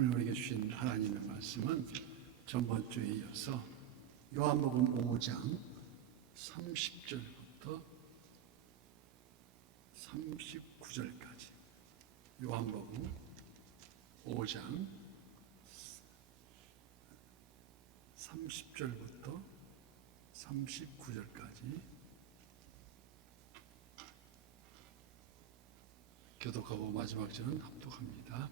오늘 우리에게 주신 하나님의 말씀은 전번 주에 이어서 요한복음 5장 30절부터 39절까지 요한복음 5장 30절부터 39절까지 교독하고 마지막 절은 합독합니다.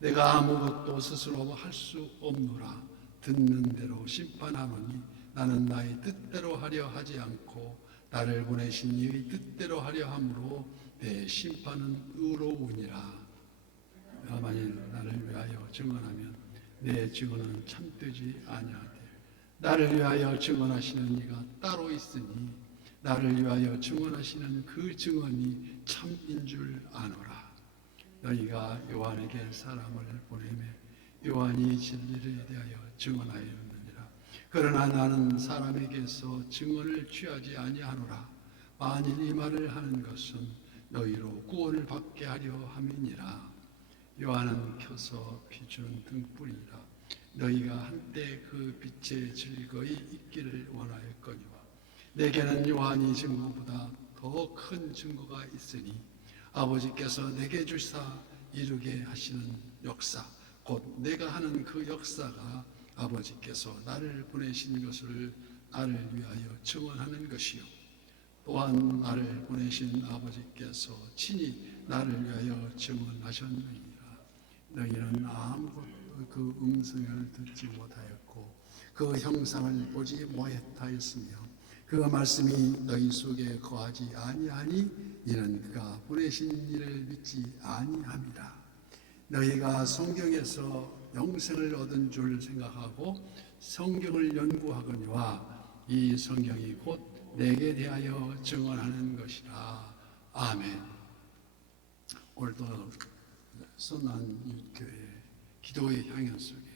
내가 아무것도 스스로 할 수 없노라. 듣는 대로 심판하노니 나는 나의 뜻대로 하려 하지 않고 나를 보내신 이의 뜻대로 하려 함으로 내 심판은 의로우니라. 내가 만일 나를 위하여 증언하면 내 증언은 참되지 아니하되 나를 위하여 증언하시는 이가 따로 있으니 나를 위하여 증언하시는 그 증언이 참인 줄 아노라. 너희가 요한에게 사람을 보내매 요한이 진리에 대하여 증언하였느니라. 그러나 나는 사람에게서 증언을 취하지 아니하노라. 만일 이 말을 하는 것은 너희로 구원을 받게 하려 함이니라. 요한은 켜서 비추는 등불이라. 너희가 한때 그 빛에 즐거이 있기를 원하였거니와 내게는 요한이 증거보다 더 큰 증거가 있으니 아버지께서 내게 주사 이루게 하시는 역사 곧 내가 하는 그 역사가 아버지께서 나를 보내신 것을 나를 위하여 증언하는 것이요 또한 나를 보내신 아버지께서 친히 나를 위하여 증언하셨느니라. 너희는 아무것도 그 음성을 듣지 못하였고 그 형상을 보지 못하였으며 그 말씀이 너희 속에 거하지 아니하니 이는 그가 보내신 이를 믿지 아니함이라. 너희가 성경에서 영생을 얻은 줄 생각하고 성경을 연구하거니와 이 성경이 곧 내게 대하여 증언하는 것이라. 아멘. 오늘도 선한교회 기도의 향연 속에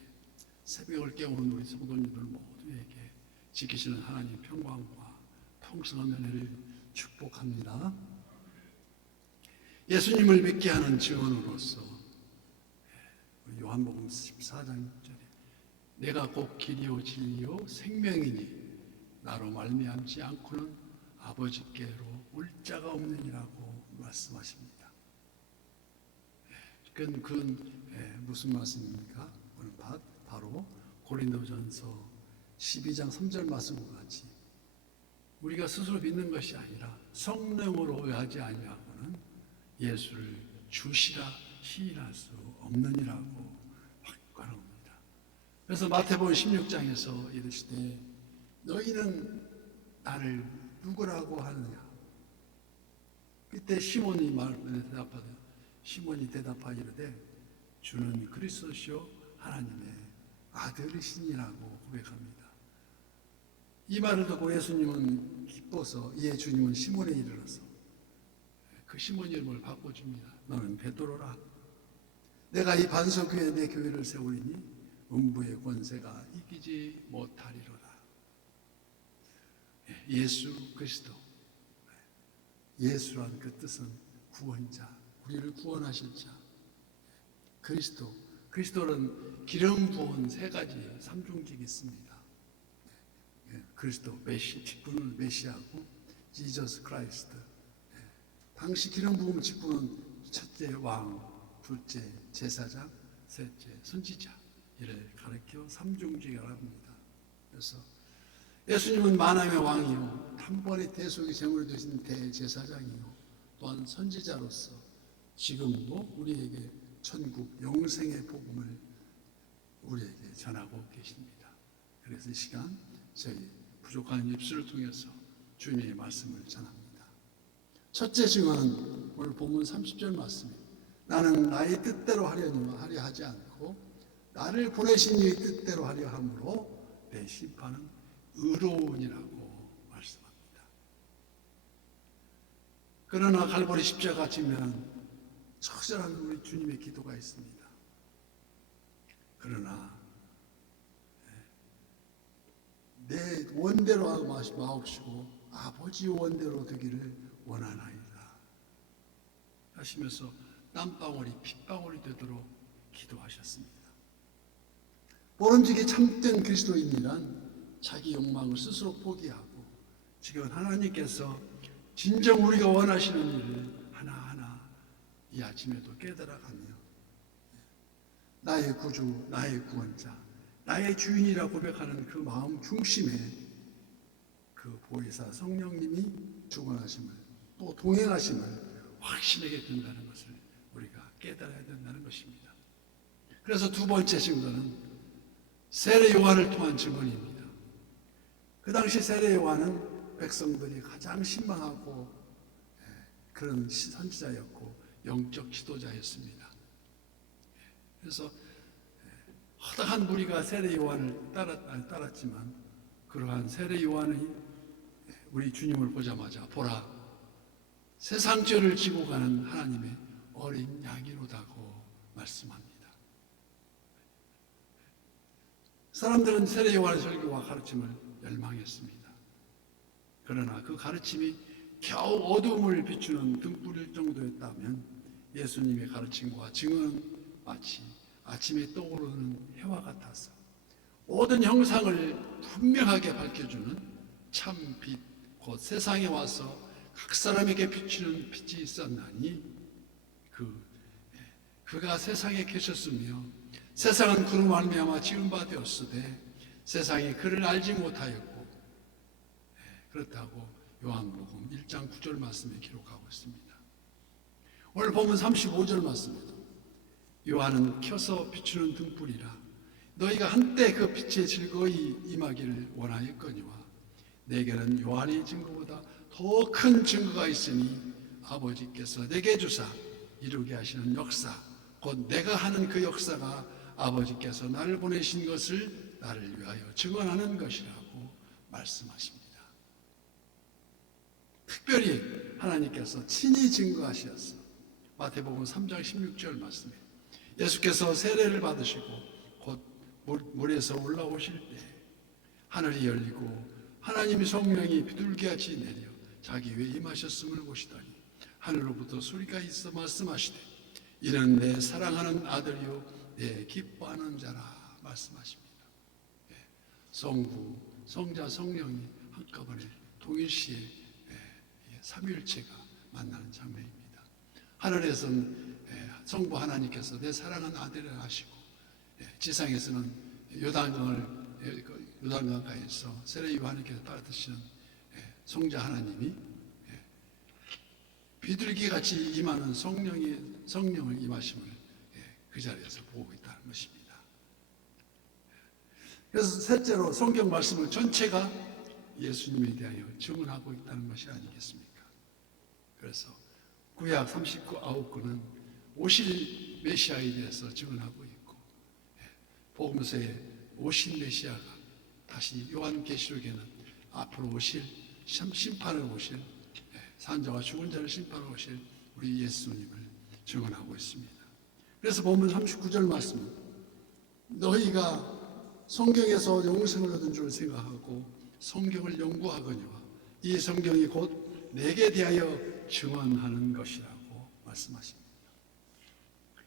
새벽을 깨우는 우리 성도님들 모두에게 지키시는 하나님 평강과 풍성한 은혜를 축복합니다. 예수님을 믿게 하는 증언으로서 요한복음 14장절에 내가 곧 길이요 진리요 생명이니 나로 말미암지 않고는 아버지께로 올 자가 없느니라고 말씀하십니다. 그건 무슨 말씀입니까? 그건 바로 고린도전서 12장 3절 말씀과 같이 우리가 스스로 믿는 것이 아니라 성령으로 의하지 아니하고는 예수를 주시라 시인할 수 없느니라고 확고합니다. 그래서 마태복음 16장에서 이르시되 너희는 나를 누구라고 하느냐. 그때 시몬이 대답하이르되 주는 그리스도시요 하나님의 아들이시니라고 고백합니다. 이 말을 듣고 예수님은 기뻐서 이에 주님은 시몬에 이르러서 그 시몬 이름을 바꿔줍니다. 너는 베드로라. 내가 이 반석 위에 내 교회를 세우리니 음부의 권세가 이기지 못하리로라. 예수 그리스도. 예수란 그 뜻은 구원자, 우리를 구원하실 자. 그리스도. 그리스도는 기름 부은 세 가지 삼중직이 있습니다. 그리스도 직분은 메시아고 지저스 크라이스트. 당시 기름 부음 직분은 첫째 왕, 둘째 제사장, 셋째 선지자 이를 가리켜 삼중직이라고 합니다. 그래서 예수님은 만왕의 왕이요 한 번의 대속의 제물이 되신 대제사장이요 또한 선지자로서 지금도 우리에게 천국 영생의 복음을 우리에게 전하고 계십니다. 그래서 이 시간 저희 부족한 입술을 통해서 주님의 말씀을 전합니다. 첫째 증언은 오늘 본문 30절 말씀입니다. 나는 나의 뜻대로 하려 하지 않고 나를 보내신 이의 뜻대로 하려 함으로 내 심판은 의로우니라고 말씀합니다. 그러나 갈보리 십자가 지면은 처절한 우리 주님의 기도가 있습니다. 그러나 내 원대로 하고 마옵시고 아버지 원대로 되기를 원하나이다 하시면서 땀방울이 핏방울이 되도록 기도하셨습니다. 오른쪽에 참된 그리스도인이란 자기 욕망을 스스로 포기하고 지금 하나님께서 진정 우리가 원하시는 일을 하나하나 이 아침에도 깨달아가며 나의 구주, 나의 구원자, 나의 주인이라 고백하는 그 마음 중심에 그 보혜사 성령님이 주관하심을 또 동행하심을 확신하게 된다는 것을 우리가 깨달아야 된다는 것입니다. 그래서 두 번째 증거는 세례 요한을 통한 증언입니다. 그 당시 세례 요한은 백성들이 가장 신망하고 그런 선지자였고 영적 지도자였습니다. 그래서 허다한 무리가 세례 요한을 따랐지만 그러한 세례 요한이 우리 주님을 보자마자 보라 세상 죄를 지고 가는 하나님의 어린 양이로다고 말씀합니다. 사람들은 세례 요한의 설교와 가르침을 열망했습니다. 그러나 그 가르침이 겨우 어둠을 비추는 등불일 정도였다면 예수님의 가르침과 증언은 마치 아침에 떠오르는 해와 같아서 모든 형상을 분명하게 밝혀주는 참 빛, 곧 세상에 와서 각 사람에게 비추는 빛이 있었나니 그가 세상에 계셨으며 세상은 그로 말미암아 지은 바 되었으되 세상이 그를 알지 못하였고 그렇다고 요한복음 1장 9절 말씀에 기록하고 있습니다. 오늘 본문 35절 말씀입니다. 요한은 켜서 비추는 등불이라 너희가 한때 그 빛에 즐거이 임하기를 원하였거니와 내게는 요한의 증거보다 더 큰 증거가 있으니 아버지께서 내게 주사 이루게 하시는 역사 곧 내가 하는 그 역사가 아버지께서 나를 보내신 것을 나를 위하여 증언하는 것이라고 말씀하십니다. 특별히 하나님께서 친히 증거하셨어. 마태복음 3장 16절 말씀에 예수께서 세례를 받으시고 곧 물에서 올라오실 때 하늘이 열리고 하나님의 성령이 비둘기같이 내려 자기 위에 임하셨음을 보시더니 하늘로부터 소리가 있어 말씀하시되 이는 내 사랑하는 아들이요 내 기뻐하는 자라 말씀하십니다. 성부, 성자, 성령이 한꺼번에 동일시에 삼위일체가 만나는 장면입니다. 하늘에서는 성부 하나님께서 내 사랑하는 아들이라 하시고 지상에서는 요단강가에서 세례 요한님께서 따르시는 성자 하나님이 비둘기같이 임하는 성령을 임하심을 그 자리에서 보고 있다는 것입니다. 그래서 셋째로 성경 말씀을 전체가 예수님에 대하여 증언하고 있다는 것이 아니겠습니까? 그래서 구약 39 아홉권은 오실 메시아에 대해서 증언하고 있고 복음서에 오실 메시아가 다시 요한계시록에는 앞으로 오실 심판을 오실 산자와 죽은 자를 심판하러 오실 우리 예수님을 증언하고 있습니다. 그래서 본문 39절 말씀 너희가 성경에서 영생을 얻은 줄 생각하고 성경을 연구하거니와 이 성경이 곧 내게 대하여 증언하는 것이라고 말씀하십니다.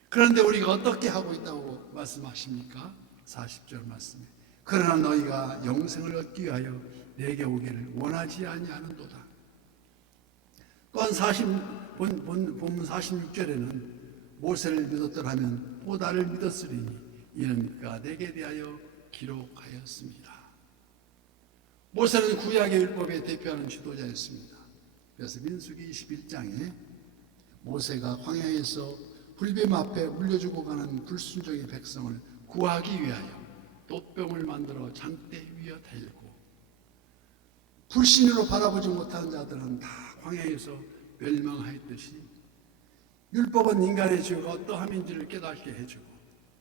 그런데 우리가 어떻게 하고 있다고 말씀하십니까? 40절 말씀에 그러나 너희가 영생을 얻기 위하여 내게 오기를 원하지 아니하는도다. 또한 본문 46절에는 모세를 믿었더라면 또 나를 믿었으리니 이는 그가 내게 대하여 기록하였습니다. 모세는 구약의 율법에 대표하는 지도자였습니다. 그래서 민수기 21장에 모세가 광야에서 불뱀 앞에 물려주고 가는 불순종의 백성을 구하기 위하여 돛병을 만들어 장대 위에 달고 불신으로 바라보지 못하는 자들은 다 광야에서 멸망하였듯이 율법은 인간의 죄가 어떠함인지를 깨닫게 해주고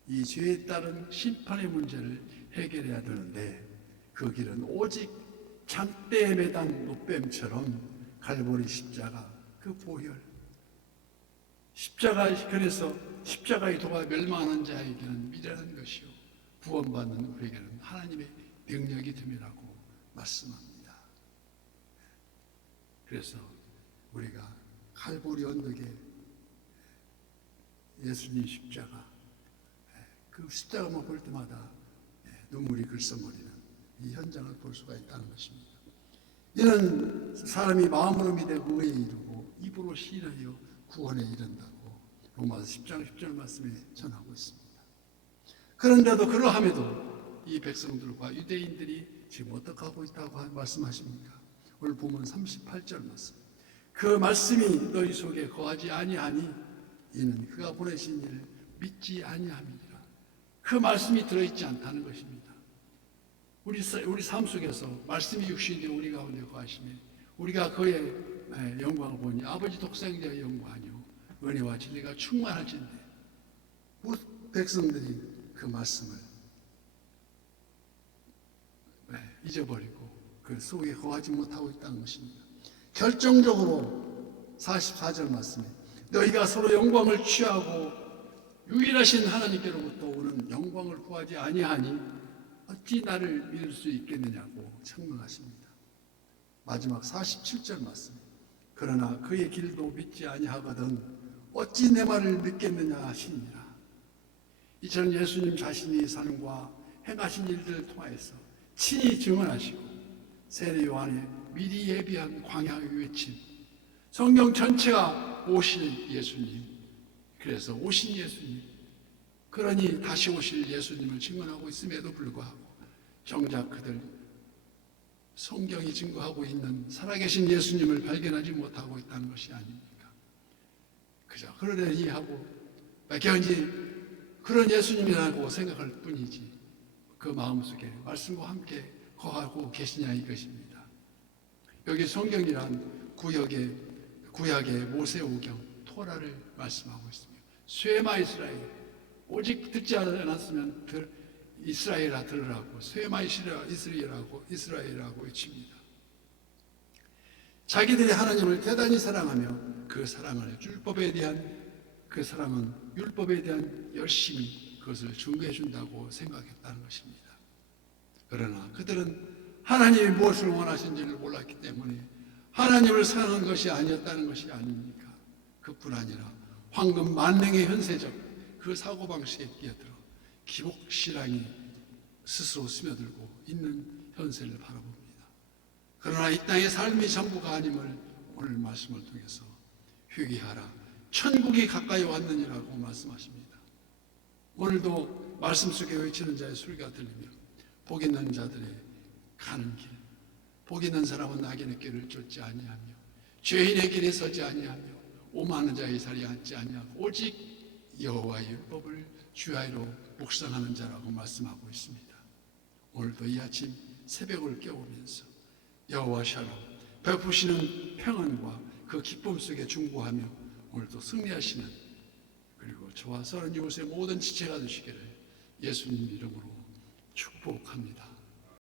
이 죄에 따른 심판의 문제를 해결해야 되는데 그 길은 오직 장대에 매단 돛뱀처럼 갈보리 십자가 그 보혈 십자가 그래서 십자가의 도가 멸망하는 자에게는 미련한 것이요 구원받는 우리에게는 하나님의 능력이 됨이라고 말씀합니다. 그래서 우리가 갈보리 언덕에 예수님 십자가 그 십자가만 볼 때마다 눈물이 글썽거리는 이 현장을 볼 수가 있다는 것입니다. 이는 사람이 마음으로 믿어 의에 이르고 입으로 시인하여 구원에 이른다고 로마서 10장 10절 말씀에 전하고 있습니다. 그런데도 그러함에도 이 백성들과 유대인들이 지금 어떻게 하고 있다고 말씀하십니까? 오늘 보면 38절 말씀. 그 말씀이 너희 속에 거하지 아니하니 이는 그가 보내신 이를 믿지 아니함이니라. 그 말씀이 들어있지 않다는 것입니다. 우리 삶 속에서 말씀이 육신이 되어 우리 가운데 거하시며 우리가 그의 영광을 보니 아버지 독생자의 영광이요 은혜와 진리가 충만하신데 백성들이 그 말씀을 잊어버리고 그 속에 거하지 못하고 있다는 것입니다. 결정적으로 44절 말씀에 너희가 서로 영광을 취하고 유일하신 하나님께로부터 오는 영광을 구하지 아니하니 어찌 나를 믿을 수 있겠느냐고 책망하십니다. 마지막 47절 말씀. 그러나 그의 길도 믿지 아니하거든 어찌 내 말을 믿겠느냐 하시니라. 이처럼 예수님 자신이 삶과 행하신 일들을 통하여서 친히 증언하시고 세례 요한의 미리 예비한 광야의 외침, 성경 전체가 오실 예수님, 그래서 오신 예수님, 그러니 다시 오실 예수님을 증언하고 있음에도 불구하고 정작 그들 성경이 증거하고 있는 살아계신 예수님을 발견하지 못하고 있다는 것이 아닙니까? 그저 그러려니 하고 막연히 그런 예수님이라고 생각할 뿐이지 그 마음속에 말씀과 함께 거하고 계시냐 이것입니다. 여기 성경이란 구약의 모세오경 토라를 말씀하고 있습니다. 쇠마 이스라엘, 오직 듣지 않았으면 이스라엘아 들으라고, 쇠마 이스라엘이라고 외칩니다. 자기들이 하나님을 대단히 사랑하며 그 사랑을 그 사랑은 율법에 대한 열심히 그것을 증거해 준다고 생각했다는 것입니다. 그러나 그들은 하나님이 무엇을 원하신지를 몰랐기 때문에 하나님을 사랑한 것이 아니었다는 것이 아닙니까? 그뿐 아니라 황금 만능의 현세적 그 사고방식에 끼어들어 기복신앙이 스스로 스며들고 있는 현세를 바라봅니다. 그러나 이 땅의 삶이 전부가 아님을 오늘 말씀을 통해서 회개하라. 천국이 가까이 왔느니라고 말씀하십니다. 오늘도 말씀 속에 외치는 자의 소리가 들리며 복 있는 자들의 가는 길, 복 있는 사람은 악인의 길을 쫓지 아니하며 죄인의 길에 서지 아니하며 오만한 자의 자리에 앉지 아니하고 오직 여호와의 율법을 주야로 묵상하는 자라고 말씀하고 있습니다. 오늘도 이 아침 새벽을 깨우면서 여호와 샬롬 베푸시는 평안과 그 기쁨 속에 중보하며 오늘도 승리하시는 그리고 저와 서른 이웃의 모든 지체가 되시기를 예수님 이름으로 축복합니다.